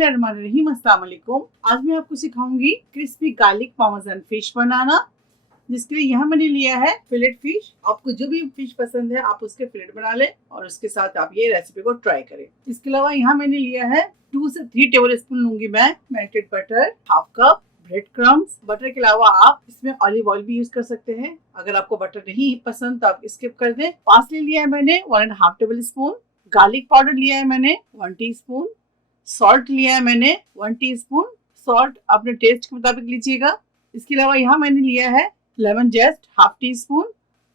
बिस्मिल्लाहिर्रहमानिर्रहीम, अस्सलाम वालेकुम। आज मैं आपको सिखाऊंगी क्रिस्पी गार्लिक पार्मेजान फिश बनाना, जिसके लिए यहाँ मैंने लिया है फिलेट फिश। आपको जो भी फिश पसंद है आप उसके फिलेट बना लें और उसके साथ आप ये रेसिपी को ट्राई करें। इसके अलावा यहाँ मैंने लिया है 2 से 3 टेबल स्पून लूंगी मैं melted butter, half cup bread crumbs. Butter के अलावा आप इसमें ऑलिव ऑयल भी यूज कर सकते हैं। अगर आपको बटर नहीं पसंद तो आप स्किप कर दें। पार्सले लिया है मैंने 1.5 टेबल स्पून। गार्लिक पाउडर लिया है मैंने 1 टीस्पून। सॉल्ट लिया है मैंने 1 टीस्पून। सॉल्ट अपने टेस्ट के मुताबिक लीजिएगा। इसके अलावा यहाँ मैंने लिया है lemon zest half teaspoon,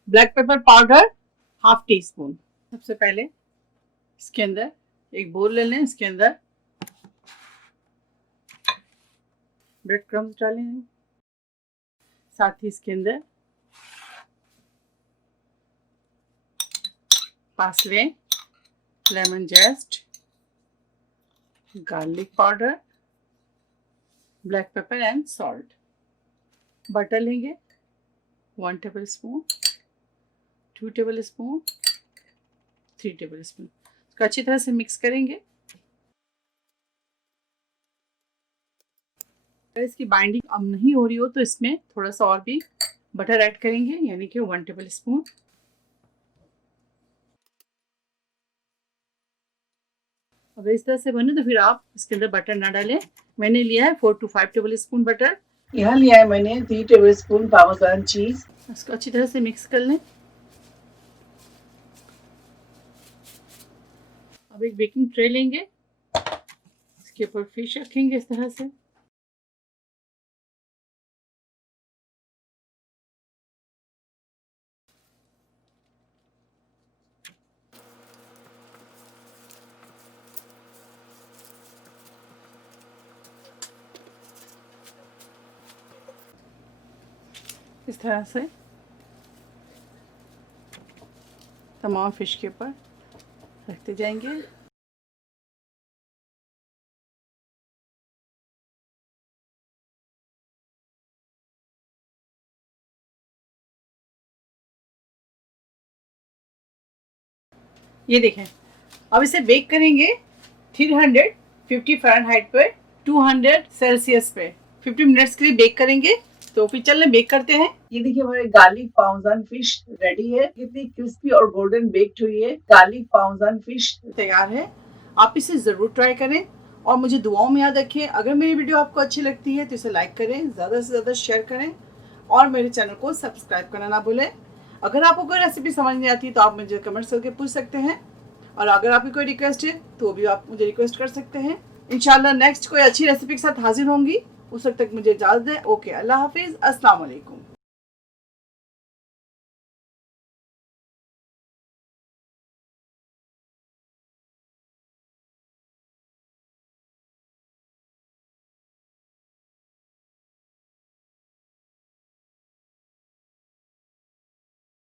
black pepper powder half teaspoon. सबसे पहले इसके अंदर एक बोल ले लें, इसके अंदर ब्रेड क्रम्स डालें, साथ ही इसके अंदर parsley, lemon zest, garlic powder, black pepper and salt. Butter लेंगे 1 tablespoon, 2 tablespoon, 3 tablespoon. इसको अच्छी तरह से मिक्स करेंगे। अगर इसकी बाइंडिंग अब नहीं हो रही हो तो इसमें थोड़ा सा और भी बटर ऐड करेंगे, यानी कि 1 टेबल स्पून। अगर इस तरह से बने तो फिर आप इसके अंदर बटर ना डालें। मैंने लिया है 4 to 5 टेबल स्पून बटर। यहाँ लिया है मैंने 3 टेबल स्पून पार्मेजान चीज। इसको अच्छी तरह से मिक्स कर लें। अब एक बेकिंग ट्रे लेंगे, इसके ऊपर फिश रखेंगे इस तरह से। इस तरह से तमाम फिश के ऊपर रखते जाएंगे। ये देखें, अब इसे बेक करेंगे 350 फ़ारेनहाइट पर 200 सेल्सियस पे 50 मिनट्स के लिए बेक करेंगे। तो फिर चलें बेक करते हैं। ये देखिए हमारे गार्लिक पार्मेजान फिश रेडी है। कितनी क्रिस्पी और गोल्डन बेक्ड हुई है। गार्लिक पार्मेजान फिश तैयार है। आप इसे जरूर ट्राई करें और मुझे दुआओं में याद रखें। अगर मेरी वीडियो आपको अच्छी लगती है तो इसे लाइक करें, ज़्यादा से ज़्यादा शेयर करें और मेरे चैनल को सब्सक्राइब करना ना भूलें। अगर आपको कोई रेसिपी समझ नहीं आती तो आप मुझे कमेंट्स करके पूछ सकते हैं, और अगर आपकी कोई रिक्वेस्ट है तो भी आप मुझे रिक्वेस्ट कर सकते हैं। इंशाल्लाह नेक्स्ट कोई अच्छी रेसिपी के साथ हाजिर होंगी। उस वक्त तक मुझे इजाज़त दें। ओके, अल्लाह हाफिज़, अस्सलाम वालेकुम।